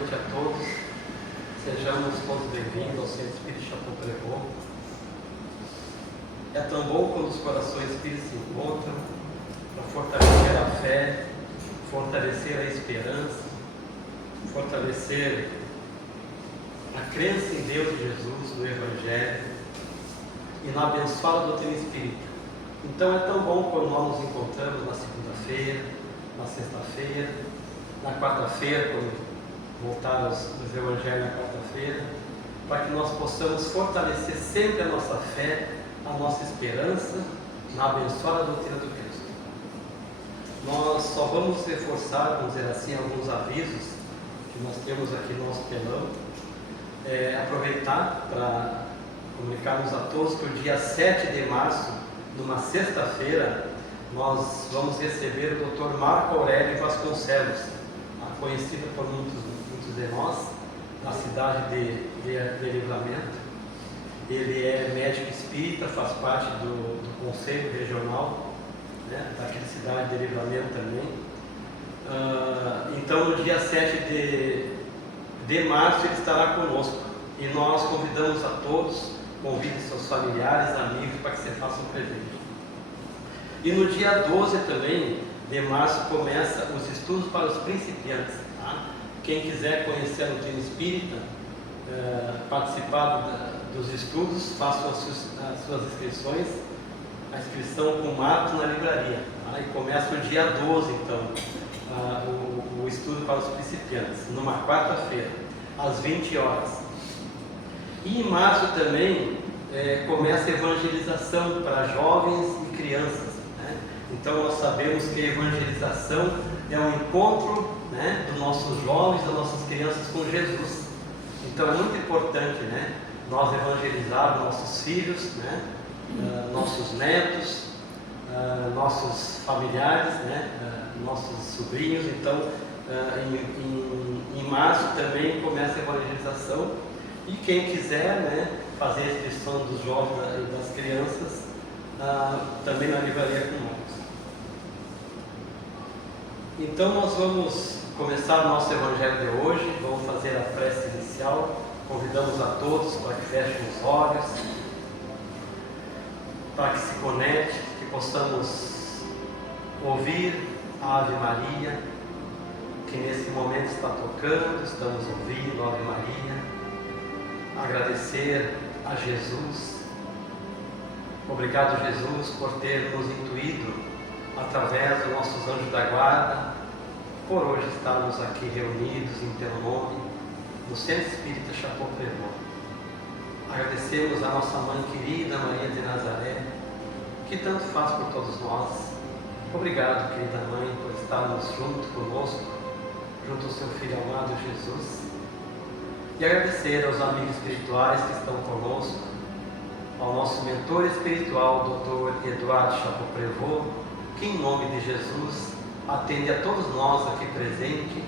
noite a todos. Sejamos todos bem-vindos ao Centro Espírita Chapecó. É tão bom quando os corações espíritas se encontram para fortalecer a fé, fortalecer a esperança, fortalecer a crença em Deus e Jesus, no Evangelho e na abençoada doutrina espírita. Então é tão bom quando nós nos encontramos na segunda-feira, na sexta-feira, na quarta-feira, quando voltarmos nos Evangelhos na quarta-feira, para que nós possamos fortalecer sempre a nossa fé, a nossa esperança na abençoada doutrina do Cristo. Nós só vamos reforçar, vamos dizer assim, alguns avisos que nós temos aqui no nosso telão. Aproveitar para comunicarmos a todos que o dia 7 de março, numa sexta-feira, nós vamos receber o Dr. Marco Aurélio Vasconcelos, conhecido por muitos de nós, na cidade de Livramento. Ele é médico espírita, faz parte do Conselho Regional, né, daquela cidade de Livramento também. Então, no dia 7 de março, ele estará conosco. E nós convidamos a todos, convide seus familiares, amigos, para que se façam presente. E no dia 12 também de março começa os estudos para os principiantes. Tá? Quem quiser conhecer a doutrina espírita, participar dos estudos, façam as suas inscrições. A inscrição com marcos na livraria. Tá? E começa no dia 12, então, o estudo para os principiantes, numa quarta-feira, às 20 horas. E em março também começa a evangelização para jovens e crianças. Então nós sabemos que a evangelização é um encontro, né, dos nossos jovens, das nossas crianças com Jesus. Então é muito importante, né, nós evangelizarmos nossos filhos, né, nossos netos, nossos familiares, né, nossos sobrinhos. Então em março também começa a evangelização. E quem quiser, né, fazer a inscrição dos jovens e das crianças, também na livraria com nós. Então nós vamos começar o nosso Evangelho de hoje, vamos fazer a prece inicial. Convidamos a todos para que fechem os olhos, para que se conecte, que possamos ouvir a Ave Maria, que nesse momento está tocando, estamos ouvindo a Ave Maria. Agradecer a Jesus. Obrigado, Jesus, por ter nos intuído através dos nossos anjos da guarda, por hoje estarmos aqui reunidos em teu nome, no Centro Espírita Chapecó. Agradecemos a nossa mãe querida, Maria de Nazaré, que tanto faz por todos nós. Obrigado, querida mãe, por estarmos junto conosco, junto ao seu Filho amado Jesus. E agradecer aos amigos espirituais que estão conosco, ao nosso mentor espiritual, Dr. Eduardo Chapecó, que em nome de Jesus atende a todos nós aqui presentes,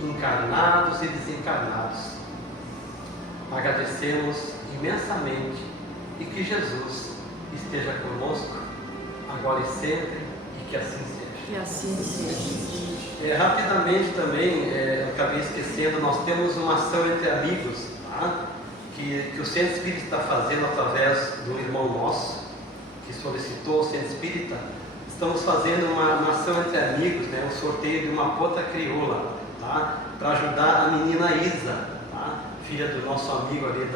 encarnados e desencarnados. Agradecemos imensamente e que Jesus esteja conosco, agora e sempre, e que assim seja. Que assim seja. Rapidamente também, eu acabei esquecendo, nós temos uma ação entre amigos, tá? que o Centro Espírita está fazendo através do irmão nosso, que solicitou o Centro Espírita. Estamos fazendo uma ação entre amigos, né? Um sorteio de uma pota crioula, tá? Para ajudar a menina Isa, tá? Filha do nosso amigo ali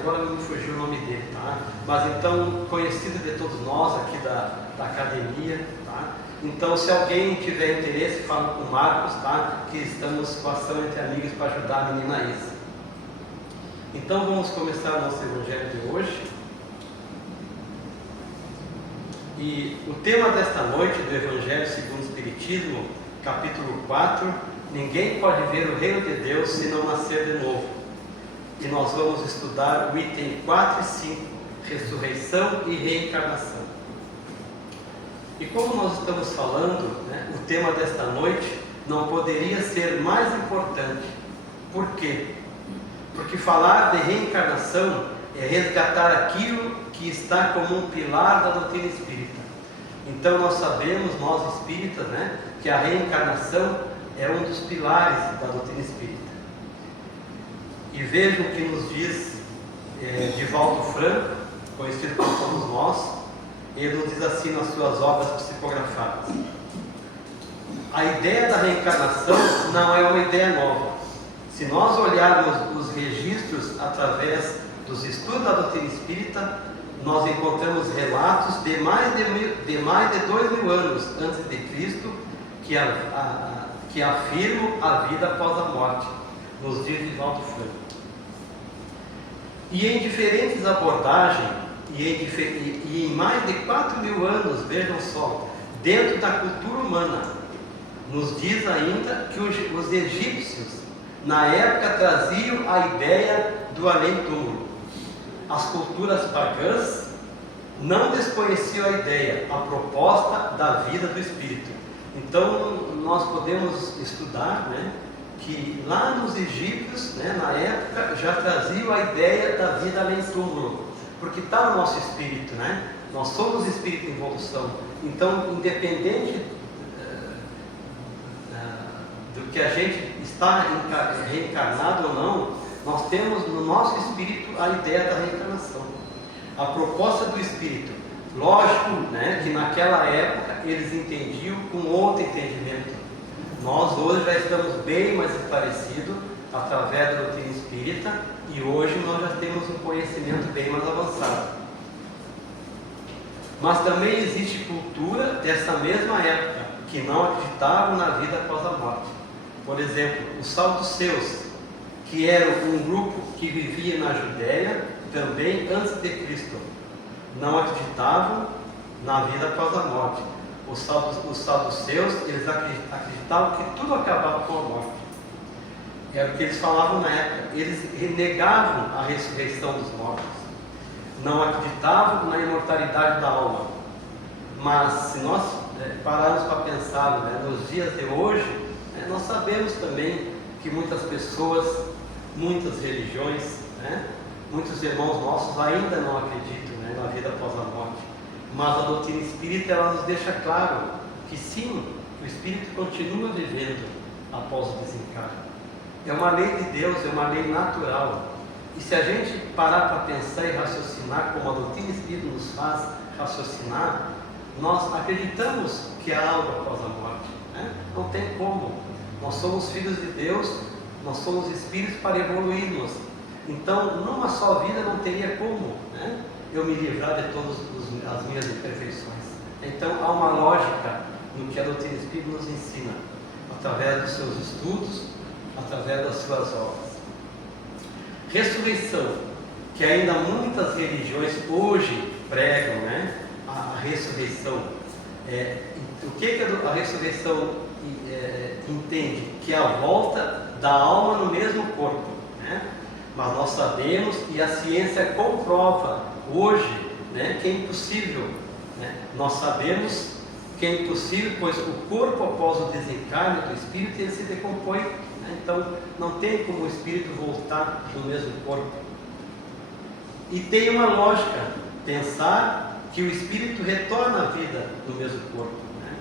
agora não me fugiu o nome dele, tá? Mas então, conhecido de todos nós aqui da academia, tá? Então, se alguém tiver interesse, fala com o Marcos, tá? Que estamos com ação entre amigos para ajudar a menina Isa. Então, vamos começar o nosso Evangelho de hoje. E o tema desta noite do Evangelho segundo o Espiritismo, capítulo 4, ninguém pode ver o reino de Deus se não nascer de novo. E nós vamos estudar o item 4 e 5, ressurreição e reencarnação. E como nós estamos falando, né, o tema desta noite não poderia ser mais importante. Por quê? Porque falar de reencarnação é resgatar aquilo que está como um pilar da doutrina espírita. Então nós sabemos, nós espíritas, né, que a reencarnação é um dos pilares da doutrina espírita. E vejam o que nos diz Divaldo Franco, conhecido por todos nós. Ele nos diz assim nas suas obras psicografadas: a ideia da reencarnação não é uma ideia nova. Se nós olharmos os registros através dos estudos da doutrina espírita, nós encontramos relatos de mais de 2.000 anos antes de Cristo que afirmam a vida após a morte, nos diz Divaldo Franco. E em diferentes abordagens, e em mais de 4.000 anos, vejam só, dentro da cultura humana, nos diz ainda que os egípcios, na época, traziam a ideia do além-túmulo. As culturas pagãs não desconheciam a ideia, a proposta da vida do espírito. Então, nós podemos estudar, né, que lá nos egípcios, né, na época, já traziam a ideia da vida além-túmulo, porque está no nosso espírito, né? Nós somos espírito em evolução. Então, independente do que a gente está reencarnado ou não, nós temos no nosso espírito a ideia da reencarnação. A proposta do espírito, lógico, né, que naquela época eles entendiam com outro entendimento. Nós hoje já estamos bem mais esclarecidos através da doutrina espírita, e hoje nós já temos um conhecimento bem mais avançado. Mas também existe cultura dessa mesma época que não acreditavam na vida após a morte. Por exemplo, os saduceus, que eram um grupo que vivia na Judéia também antes de Cristo, não acreditavam na vida após a morte. Os saduceus, eles acreditavam que tudo acabava com a morte. Era o que eles falavam na época. Eles renegavam a ressurreição dos mortos, não acreditavam na imortalidade da alma. Mas se nós pararmos para pensar, né, nos dias de hoje, nós sabemos também que muitas pessoas, muitas religiões, né, muitos irmãos nossos ainda não acreditam, né, na vida após a morte. Mas a doutrina espírita, ela nos deixa claro que sim, o espírito continua vivendo após o desencarne. É uma lei de Deus, é uma lei natural. E se a gente parar para pensar e raciocinar como a doutrina espírita nos faz raciocinar, nós acreditamos que há algo após a morte, né? Não tem como. Nós somos filhos de Deus, nós somos espíritos para evoluirmos. Então, numa só vida não teria como, né, eu me livrar de todas as minhas imperfeições. Então, há uma lógica no que a doutrina espírita nos ensina, através dos seus estudos, através das suas obras. Ressurreição, que ainda muitas religiões hoje pregam, né, a ressurreição. O que a ressurreição entende? Que é a volta da alma no mesmo corpo, né? Mas nós sabemos, e a ciência comprova hoje, né, que é impossível, né? Nós sabemos que é impossível, pois o corpo, após o desencarne do espírito, ele se decompõe, né? Então não tem como o espírito voltar no mesmo corpo. E tem uma lógica pensar que o espírito retorna à vida no mesmo corpo, né?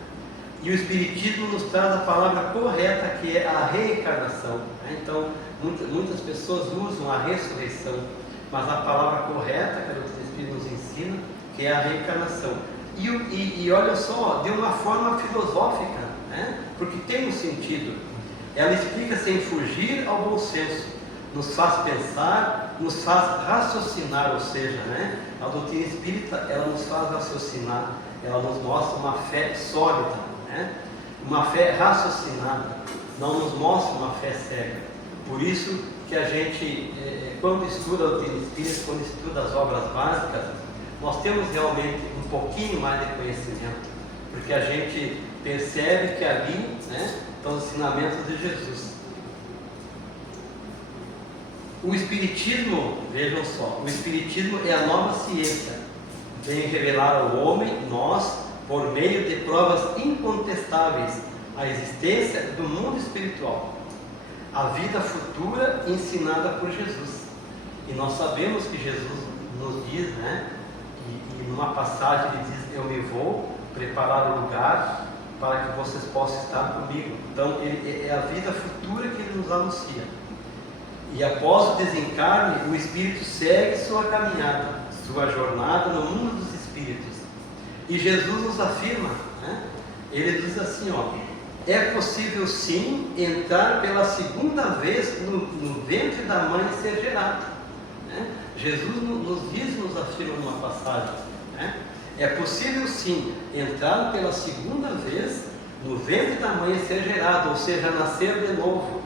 E o espiritismo nos traz a palavra correta, que é a reencarnação, né? Então muitas pessoas usam a ressurreição, mas a palavra correta que o espírito nos ensina, que é a reencarnação. E olha só, de uma forma filosófica, né? Porque tem um sentido. Ela explica sem fugir ao bom senso, nos faz pensar, nos faz raciocinar, ou seja, né, a doutrina espírita, ela nos faz raciocinar, ela nos mostra uma fé sólida, né, uma fé raciocinada, não nos mostra uma fé cega. Por isso que a gente, quando estuda a doutrina espírita, quando estuda as obras básicas, nós temos realmente um pouquinho mais de conhecimento, porque a gente percebe que ali, né, estão os ensinamentos de Jesus. O Espiritismo, vejam só, o Espiritismo é a nova ciência, vem revelar ao homem, nós, por meio de provas incontestáveis, a existência do mundo espiritual, a vida futura ensinada por Jesus. E nós sabemos que Jesus nos diz, né, e numa passagem ele diz: eu me vou preparar o lugar, para que vocês possam estar comigo. Então, é a vida futura que Ele nos anuncia. E após o desencarne, o Espírito segue sua caminhada, sua jornada no mundo dos Espíritos. E Jesus nos afirma, né? Ele diz assim, ó: é possível sim entrar pela segunda vez no ventre da mãe e ser gerado, né? Jesus nos afirma numa passagem, né? É possível sim entrar pela segunda vez no ventre da mãe e ser gerado, ou seja, nascer de novo,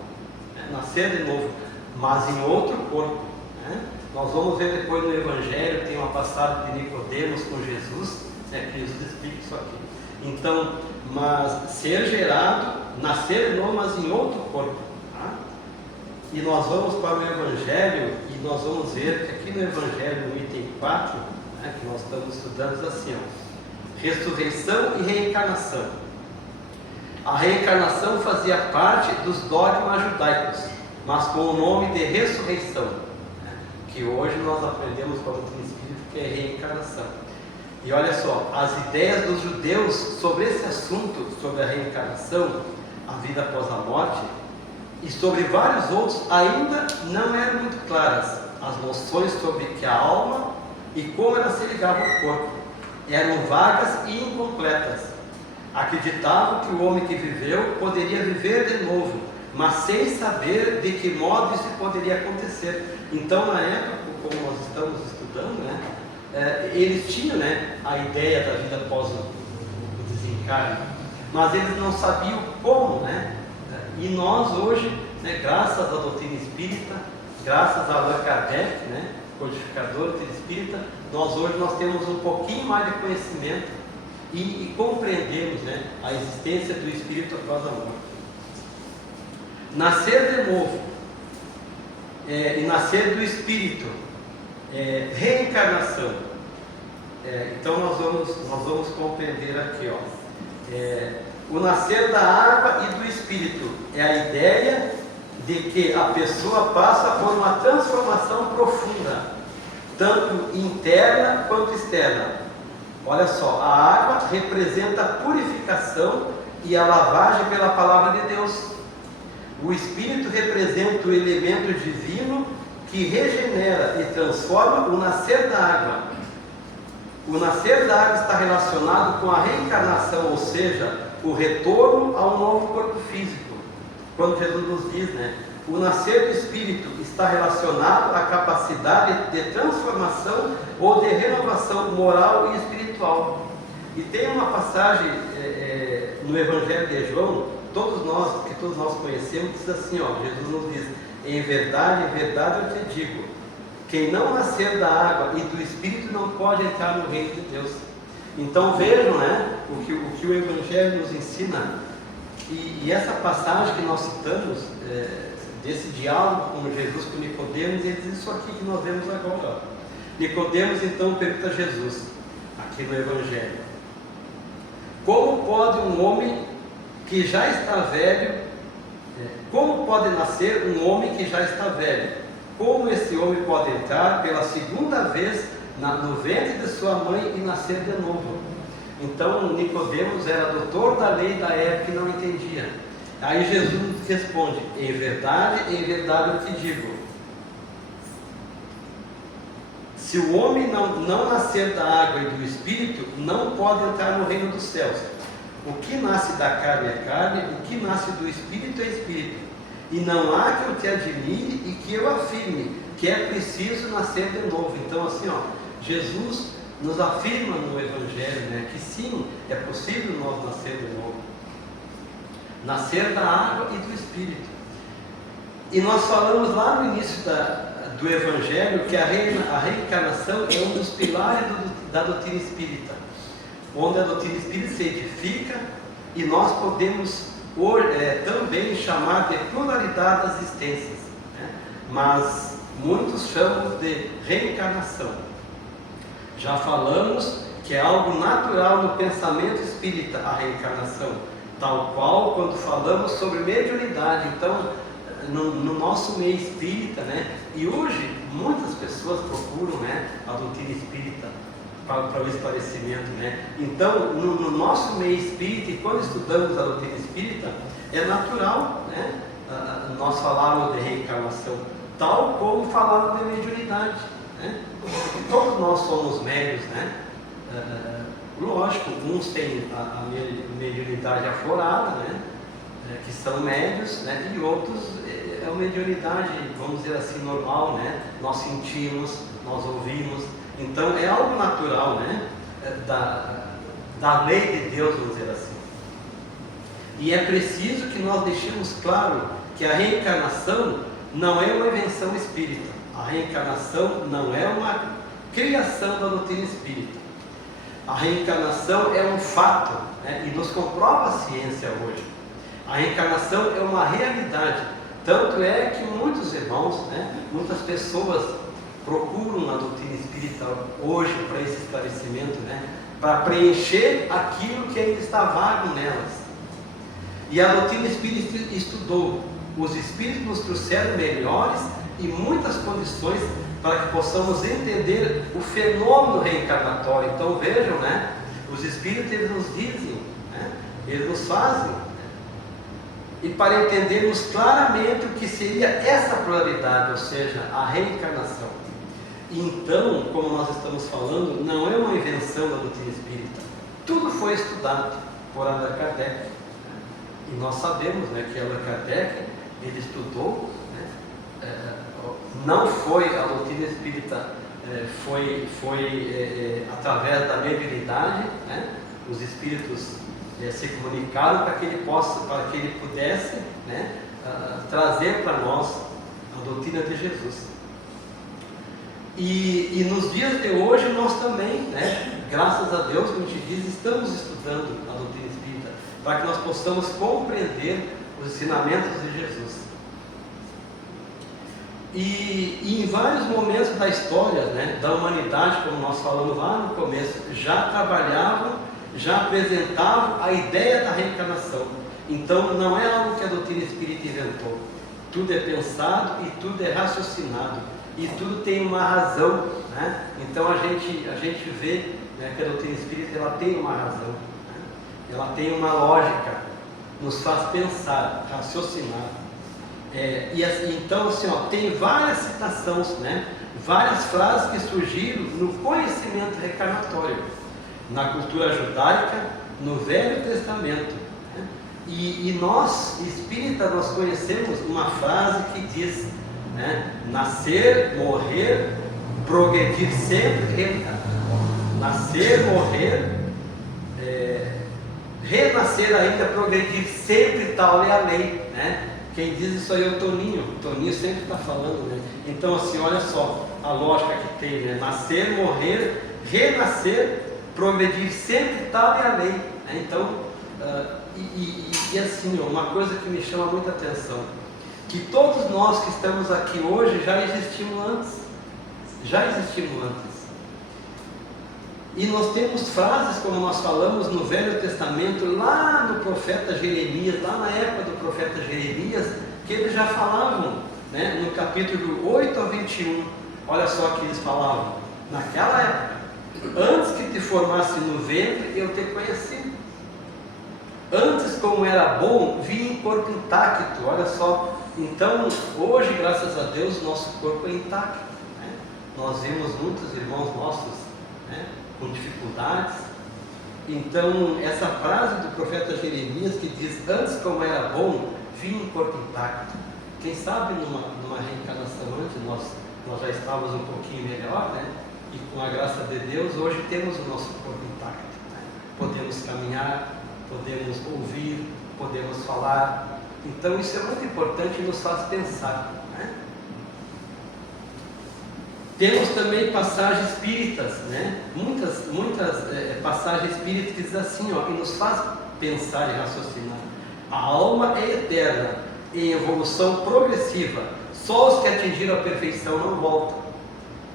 né? Nascer de novo, mas em outro corpo, né? Nós vamos ver depois no Evangelho, tem uma passagem de Nicodemos com Jesus, né, que Jesus explica isso aqui. Então, mas ser gerado, nascer de novo, mas em outro corpo, tá? E nós vamos para o Evangelho e nós vamos ver que aqui no Evangelho, no item 4, né, que nós estamos estudando, assim, ó: ressurreição e reencarnação. A reencarnação fazia parte dos dogmas judaicos, mas com o nome de ressurreição, né, que hoje nós aprendemos com a doutrina espírita, que é reencarnação. E olha só, as ideias dos judeus sobre esse assunto, sobre a reencarnação, a vida após a morte, e sobre vários outros, ainda não eram muito claras. As noções sobre que a alma e como ela se ligava ao corpo eram vagas e incompletas. Acreditavam que o homem que viveu poderia viver de novo, mas sem saber de que modo isso poderia acontecer. Então, na época, como nós estamos estudando, né, eles tinham, né, a ideia da vida após o desencarne, mas eles não sabiam como, né? E nós hoje, né, graças à doutrina espírita, graças a Allan Kardec, né, codificador da doutrina espírita, nós temos um pouquinho mais de conhecimento e compreendemos, né, a existência do espírito após a morte. Nascer de novo e nascer do espírito, reencarnação. Então nós vamos compreender aqui, ó. O nascer da água e do espírito é a ideia de que a pessoa passa por uma transformação profunda, tanto interna quanto externa. Olha só, a água representa a purificação e a lavagem pela palavra de Deus. O espírito representa o elemento divino que regenera e transforma o nascer da água. O nascer da água está relacionado com a reencarnação, ou seja, o retorno ao novo corpo físico. Quando Jesus nos diz, né, o nascer do espírito está relacionado à capacidade de transformação ou de renovação moral e espiritual. E tem uma passagem no Evangelho de João, que todos nós conhecemos, diz assim, ó: Jesus nos diz: em verdade eu te digo, quem não nascer da água e do Espírito não pode entrar no reino de Deus. Então vejam, né, o que o Evangelho nos ensina. E essa passagem que nós citamos, desse diálogo com Jesus, com Nicodemos, ele diz isso aqui que nós vemos agora. Nicodemos então pergunta a Jesus, aqui no Evangelho: como pode um homem que já está velho, como pode nascer um homem que já está velho? Como esse homem pode entrar pela segunda vez no ventre de sua mãe e nascer de novo? Então Nicodemos era doutor da lei da época e não entendia. Aí Jesus responde: em verdade eu te digo, se o homem não nascer da água e do Espírito, não pode entrar no reino dos céus. O que nasce da carne é carne, o que nasce do Espírito é Espírito. E não há que eu te admire e que eu afirme que é preciso nascer de novo. Então, assim, ó, Jesus nos afirma no Evangelho, né, que sim, é possível nós nascer de novo. Nascer da água e do Espírito. E nós falamos lá no início do Evangelho que a reencarnação é um dos pilares da doutrina espírita, onde a doutrina espírita se edifica, e nós podemos também chamar de pluralidade das existências, né? Mas muitos chamam de reencarnação. Já falamos que é algo natural no pensamento espírita a reencarnação, tal qual quando falamos sobre mediunidade. Então, no nosso meio espírita, né? E hoje muitas pessoas procuram, né, a doutrina espírita para o esclarecimento, né? Então, no nosso meio espírita, e quando estudamos a doutrina espírita, é natural, né? Nós falarmos de reencarnação, tal como falarmos de mediunidade, né? Todos nós somos médios, né? Lógico, uns têm a mediunidade aflorada, né? Que são médios, né? E outros é uma mediunidade, vamos dizer assim, normal, né? Nós sentimos, nós ouvimos. Então é algo natural, né? Da lei de Deus, vamos dizer assim. E é preciso que nós deixemos claro que a reencarnação não é uma invenção espírita. A reencarnação não é uma criação da doutrina espírita. A reencarnação é um fato, né? E nos comprova a ciência hoje. A reencarnação é uma realidade. Tanto é que muitos irmãos, né? Muitas pessoas procuram na doutrina espírita hoje para esse esclarecimento, né? Para preencher aquilo que ainda está vago nelas. E a doutrina espírita estudou. Os espíritos nos trouxeram melhores e muitas condições para que possamos entender o fenômeno reencarnatório. Então vejam, né? Os espíritos eles nos dizem, né? Eles nos fazem. E para entendermos claramente o que seria essa pluralidade, ou seja, a reencarnação. Então, como nós estamos falando, não é uma invenção da doutrina espírita. Tudo foi estudado por Allan Kardec. E nós sabemos, né, que Allan Kardec, ele estudou, né, não foi a doutrina espírita, foi através da mediunidade, né, os espíritos se comunicaram para que ele pudesse, né, trazer para nós a doutrina de Jesus. E nos dias de hoje nós também, né, graças a Deus, como a gente diz, estamos estudando a doutrina espírita para que nós possamos compreender os ensinamentos de Jesus. E em vários momentos da história, né, da humanidade, como nós falamos lá no começo, já trabalhavam, já apresentavam a ideia da reencarnação. Então não é algo que a doutrina espírita inventou. Tudo é pensado e tudo é raciocinado. E tudo tem uma razão, né? Então a gente vê, né, que a doutrina espírita ela tem uma razão, né? Ela tem uma lógica, nos faz pensar, raciocinar. Então assim, tem várias citações, né? Várias frases que surgiram no conhecimento reencarnatório, na cultura judaica, no Velho Testamento, né? E nós, espíritas, nós conhecemos uma frase que diz, né? Nascer, morrer, progredir sempre, reencarnar. Nascer, morrer, renascer ainda, progredir sempre, tal é a lei, né? Quem diz isso aí é o Toninho. O Toninho sempre está falando, né? Então assim, olha só a lógica que tem, né? Nascer, morrer, renascer, progredir sempre, tal é a lei, né? Então, e assim, uma coisa que me chama muita atenção, que todos nós que estamos aqui hoje já existimos antes. E nós temos frases, como nós falamos no Velho Testamento, lá no profeta Jeremias, lá na época do profeta Jeremias, que eles já falavam, né, no capítulo 8 ao 21, olha só que eles falavam, naquela época, antes que te formasse no ventre, eu te conheci. Antes, como era bom, vi em corpo intacto, olha só. Então, hoje, graças a Deus, nosso corpo é intacto, né? Nós vimos muitos irmãos nossos, né, com dificuldades. Então, essa frase do profeta Jeremias que diz, antes como era bom, vi em corpo intacto. Quem sabe numa reencarnação antes, nós já estávamos um pouquinho melhor, né? E com a graça de Deus, hoje temos o nosso corpo intacto, né? Podemos caminhar, podemos ouvir, podemos falar. Então isso é muito importante e nos faz pensar, né? Temos também passagens espíritas, né? Muitas passagens espíritas que dizem assim, que nos faz pensar e raciocinar. A alma é eterna, em evolução progressiva. Só os que atingiram a perfeição não voltam.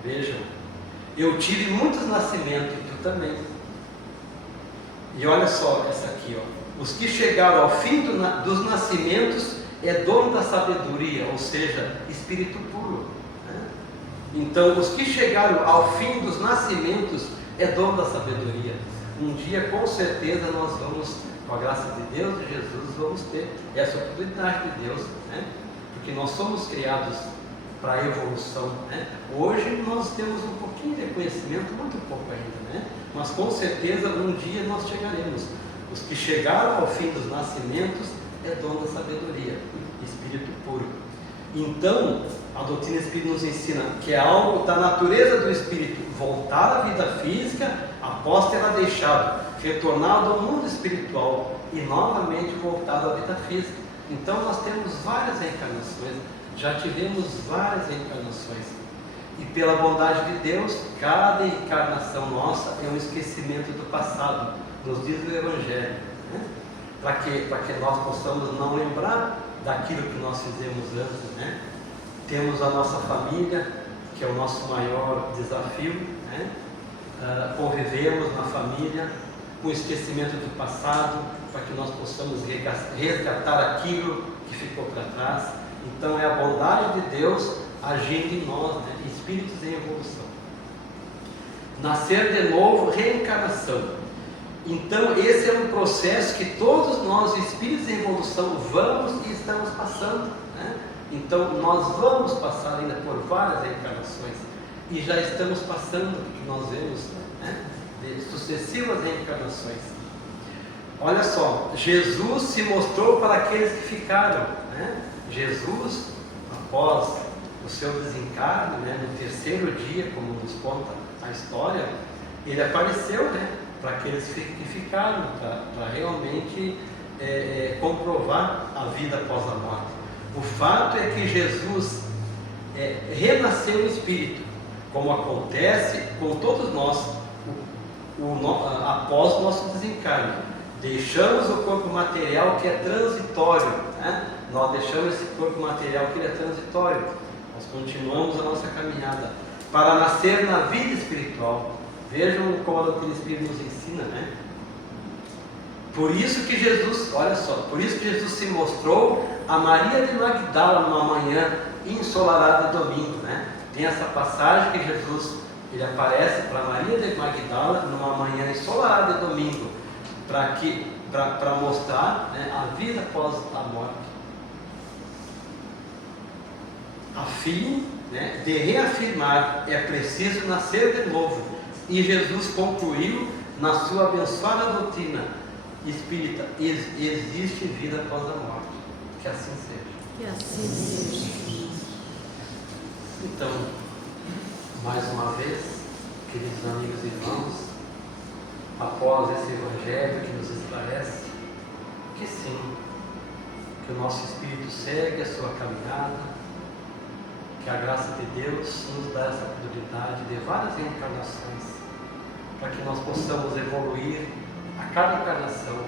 Vejam, eu tive muitos nascimentos e tu também. E olha só essa aqui, os que chegaram ao fim dos nascimentos é dono da sabedoria, ou seja, espírito puro, né? Então, os que chegaram ao fim dos nascimentos é dono da sabedoria. Um dia, com certeza, nós vamos, com a graça de Deus e Jesus, vamos ter essa oportunidade de Deus, né? Porque nós somos criados para a evolução, né? Hoje nós temos um pouquinho de conhecimento, muito pouco ainda, né? Mas com certeza um dia nós chegaremos. Os que chegaram ao fim dos nascimentos é dono da sabedoria, espírito puro. Então, a doutrina espírita nos ensina que é algo da natureza do espírito voltar à vida física após tê-la deixado, retornado ao mundo espiritual e novamente voltado à vida física. Então, nós temos várias reencarnações, já tivemos várias reencarnações. E pela bondade de Deus, cada encarnação nossa é um esquecimento do passado, nos diz o Evangelho, né? Para que nós possamos não lembrar daquilo que nós fizemos antes, né? Temos a nossa família, que é o nosso maior desafio, né? Convivemos na família com o esquecimento do passado, para que nós possamos resgatar aquilo que ficou para trás. Então é a bondade de Deus agindo em nós, né? Espíritos em evolução. Nascer de novo, reencarnação. Então esse é um processo que todos nós, espíritos em evolução, vamos e estamos passando, né? Então nós vamos passar ainda por várias reencarnações e já estamos passando, nós vemos, né, de sucessivas reencarnações. Olha só, Jesus se mostrou para aqueles que ficaram, né? Jesus, após o seu desencarne, né, no terceiro dia, como nos conta a história, ele apareceu, né, para aqueles que ficaram, para realmente comprovar a vida após a morte. O fato é que Jesus renasceu em espírito, como acontece com todos nós após o nosso desencarne. Deixamos o corpo material que é transitório, né? Nós deixamos esse corpo material que ele é transitório. Nós continuamos a nossa caminhada para nascer na vida espiritual. Vejam como a doutrina espírita nos ensina, né? Por isso que Jesus, olha só, por isso que Jesus se mostrou a Maria de Magdala numa manhã ensolarada de domingo, né? Tem essa passagem que Jesus, ele aparece para Maria de Magdala numa manhã ensolarada de domingo, para mostrar, né, a vida após a morte, a fim, né, de reafirmar é preciso nascer de novo. E Jesus concluiu na sua abençoada doutrina espírita: existe vida após a morte. Que assim seja. Que assim seja. Então, mais uma vez, queridos amigos e irmãos, após esse Evangelho que nos esclarece que sim, que o nosso espírito segue a sua caminhada, que a graça de Deus nos dá essa oportunidade de várias reencarnações, para que nós possamos evoluir a cada encarnação,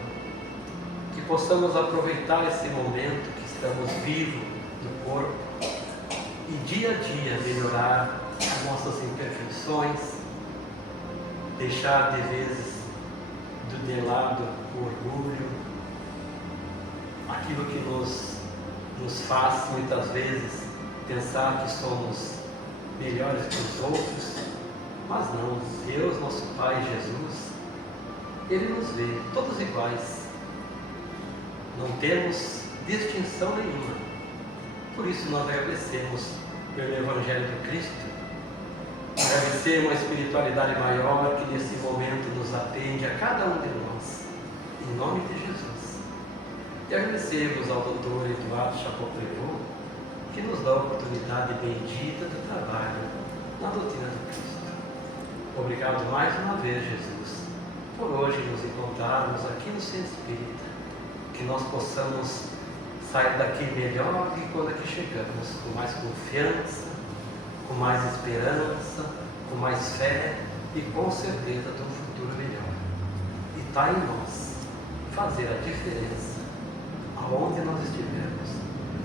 que possamos aproveitar esse momento que estamos vivos do corpo e dia a dia melhorar as nossas imperfeições, deixar de vezes de lado o orgulho, aquilo que nos faz muitas vezes pensar que somos melhores que os outros, mas não. Deus, nosso Pai Jesus, Ele nos vê todos iguais, não temos distinção nenhuma. Por isso nós agradecemos pelo Evangelho do Cristo, agradecemos a espiritualidade maior que nesse momento nos atende a cada um de nós, em nome de Jesus. E agradecemos ao Dr. Eduardo Chapoprevot, que nos dá a oportunidade bendita do trabalho na doutrina do Cristo. Obrigado mais uma vez, Jesus, por hoje nos encontrarmos aqui no Centro Espírita, que nós possamos sair daqui melhor do que quando aqui chegamos, com mais confiança, com mais esperança, com mais fé e com certeza de um futuro melhor. E está em nós fazer a diferença aonde nós estivermos,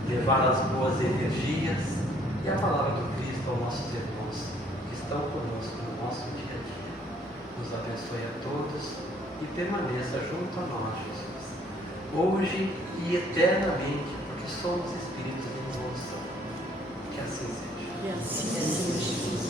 levar as boas energias e a palavra do Cristo aos nossos irmãos que estão conosco no nosso dia a dia. Nos abençoe a todos e permaneça junto a nós, Jesus, hoje e eternamente, porque somos espíritos em evolução. Que assim seja. Que assim seja.